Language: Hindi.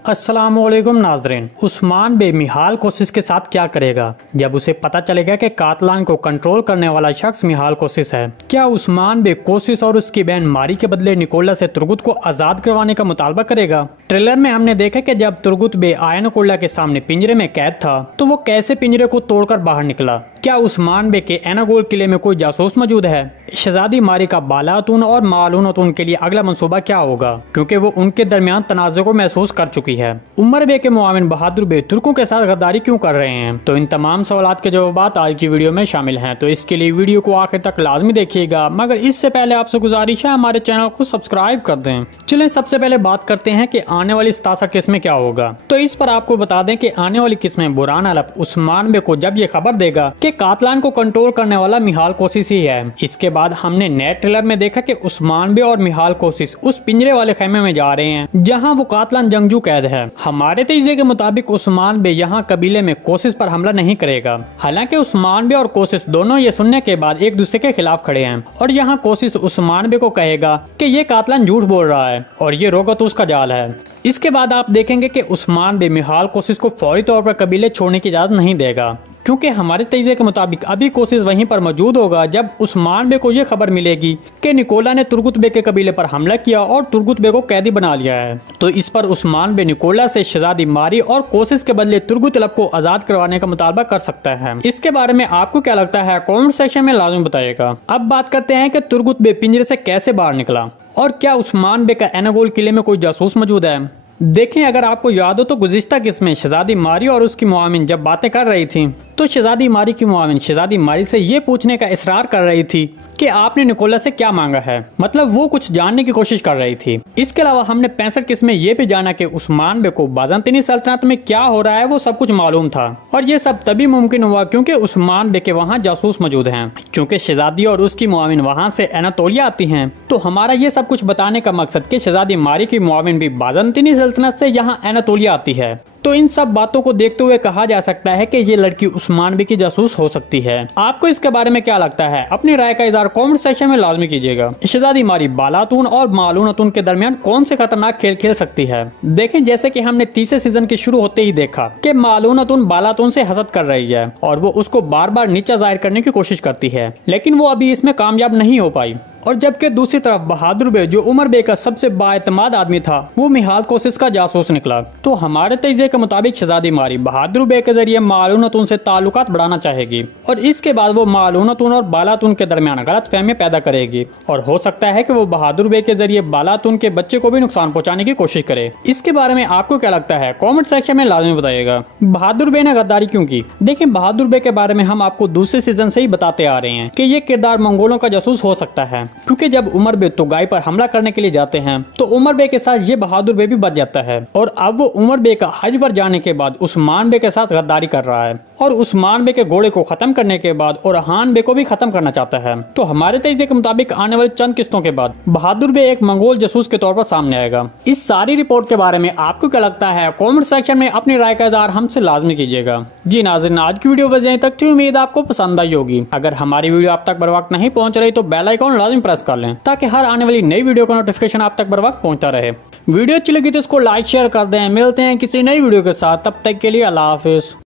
अस्सलामुअलैकुम नाजरीन। उस्मान बे मिहाल कोसिस के साथ क्या करेगा जब उसे पता चलेगा कि कातलान को कंट्रोल करने वाला शख्स मिहाल कोसिस है? क्या उस्मान बे कोसिस और उसकी बहन मारी के बदले निकोला से तुर्गुत को आजाद करवाने का मुतालबा करेगा? ट्रेलर में हमने देखा कि जब तुर्गुत बे आयनकुल्ला के सामने पिंजरे में कैद था तो वो कैसे पिंजरे को तोड़कर बाहर निकला। क्या उस्मान बे के एनागोल किले में कोई जासूस मौजूद है? शहजादी मारी का बालातून और मालूनतून के लिए अगला मंसूबा क्या होगा, क्योंकि वो उनके दरमियान तनाज़े को महसूस कर चुकी है। उमर बे के मुआविन बहादुर बे तुर्कों के साथ गद्दारी क्यों कर रहे हैं? तो इन तमाम सवालात के जवाब आज की वीडियो में शामिल हैं, तो इसके लिए वीडियो को आखिर तक लाजमी देखिएगा। मगर इससे पहले आपसे गुजारिश है हमारे चैनल को सब्सक्राइब कर दें। चलें सबसे पहले बात करते हैं कि आने वाली 17 किस्म में क्या होगा। तो इस पर आपको बता दें कि आने वाली किस्में बुरहान अल-हक उस्मान बे को जब ये खबर देगा कि कातलान को कंट्रोल करने वाला मिहाल कोसिस ही है। इसके बाद हमने नए ट्रेलर में देखा कि उस्मान बे और मिहाल कोसिस उस पिंजरे वाले खेमे में जा रहे हैं जहां वो कातलान जंगजू कैद है। हमारे तजज़िये के मुताबिक उस्मान बे यहाँ कबीले में कोसिस पर हमला नहीं करेगा। हालांकि उस्मान बे और कोसिस दोनों ये सुनने के बाद एक दूसरे के खिलाफ खड़े हैं और यहाँ कोसिस उस्मान बे को कहेगा कि ये कातलान झूठ बोल रहा है और ये रोगतूस का जाल है। इसके बाद आप देखेंगे कि उस्मान बे मिहाल कोसिस को फौरी तौर पर कबीले छोड़ने की इजाजत नहीं देगा, क्योंकि हमारे तजज़िये के मुताबिक अभी कोसिस वहीं पर मौजूद होगा जब उस्मान बे को यह खबर मिलेगी कि निकोला ने तुर्गुत बे के कबीले पर हमला किया और तुर्गुत बे को कैदी बना लिया है। तो इस पर उस्मान बे निकोला से शहजादी मारी और कोसिस के बदले तुर्गुत अल-हक को आजाद करवाने का मुतालबा कर सकता है। इसके बारे में आपको क्या लगता है कमेंट सेक्शन में लाजमी बताइएगा। अब बात करते हैं कि तुर्गुत बे पिंजरे से कैसे बाहर निकला और क्या उस्मान बे का एनागोल किले में कोई जासूस मौजूद है। देखें, अगर आपको याद हो तो गुज़िश्ता किस्म में शहजादी मारी और उसकी मुआविन जब बातें कर रही थी तो शहजादी मारी की मुआविन शहजादी मारी से ये पूछने का इसरार कर रही थी कि आपने निकोला से क्या मांगा है, मतलब वो कुछ जानने की कोशिश कर रही थी। इसके अलावा हमने 65 किस्म में ये भी जाना कि उस्मान बे को बाज़ंतीनी सल्तनत में क्या हो रहा है वो सब कुछ मालूम था और ये सब तभी मुमकिन हुआ क्योंकि उस्मान बे के वहाँ जासूस मौजूद हैं। चूँकि शहजादी और उसकी मुआविन वहाँ से एनातोलिया आती हैं तो हमारा ये सब कुछ बताने का मकसद कि शहजादी मारी की मुआविन भी बाज़ंतीनी सल्तनत से यहाँ एनातोलिया आती है। तो इन सब बातों को देखते हुए कहा जा सकता है कि ये लड़की उस्मान बे की जासूस हो सकती है। आपको इसके बारे में क्या लगता है? अपनी राय का इज़हार कमेंट सेक्शन में लाजमी कीजिएगा। शहजादी मारी बालातून और मालूनतून के दरमियान कौन से खतरनाक खेल खेल सकती है? देखें, जैसे कि हमने तीसरे सीजन के शुरू होते ही देखा कि मालूनतून बालातून से हसद कर रही है और वो उसको बार बार नीचा जाहिर करने की कोशिश करती है, लेकिन वो अभी इसमें कामयाब नहीं हो पाई। और जबकि दूसरी तरफ बहादुर बे जो उमर बे का सबसे बाएतमाद आदमी था वो मिहाल कोसिस का जासूस निकला। तो हमारे तजज़िये के मुताबिक शहजादी मारी बहादुर बे के जरिए मालूनतून से ताल्लुकात बढ़ाना चाहेगी और इसके बाद वो मालूनतून और बालातून के दरमियान गलत फहमी पैदा करेगी और हो सकता है कि वो बहादुर बे के जरिए बालातून के बच्चे को भी नुकसान पहुँचाने की कोशिश करे। इसके बारे में आपको क्या लगता है कॉमेंट सेक्शन में लाजमी बताइएगा। बहादुर बे ने गद्दारी क्यों की? देखिए, बहादुर बे के बारे में हम आपको दूसरे सीजन से ही बताते आ रहे हैं कि ये किरदार मंगोलों का जासूस हो सकता है, क्योंकि जब उमर बे तुगाई पर हमला करने के लिए जाते हैं तो उमर बे के साथ ये बहादुर बे भी बच जाता है और अब वो उमर बे का हज पर जाने के बाद उस्मान बे के साथ गद्दारी कर रहा है और उस्मान बे के घोड़े को खत्म करने के बाद ओरहान बे को भी खत्म करना चाहता है। तो हमारे तजज़िये के मुताबिक आने वाली चंद किस्तों के बाद बहादुर बे एक मंगोल जासूस के तौर पर सामने आएगा। इस सारी रिपोर्ट के बारे में आपको क्या लगता है कमेंट सेक्शन में अपनी राय का इज़हार हमसे लाजमी कीजिएगा। जी नाज़रीन, आज की वीडियो बस यहीं तक थी। उम्मीद आपको पसंद आई होगी। अगर हमारी वीडियो आप तक बर वक्त नहीं पहुंच रही तो बेल आइकॉन लाजमी प्रेस कर लें ताकि हर आने वाली नई वीडियो का नोटिफिकेशन आप तक बर वक्त पहुंचता रहे। वीडियो अच्छी लगी तो इसको लाइक शेयर कर दें। मिलते हैं किसी नई वीडियो के साथ, तब तक के लिए अल्लाह हाफिज।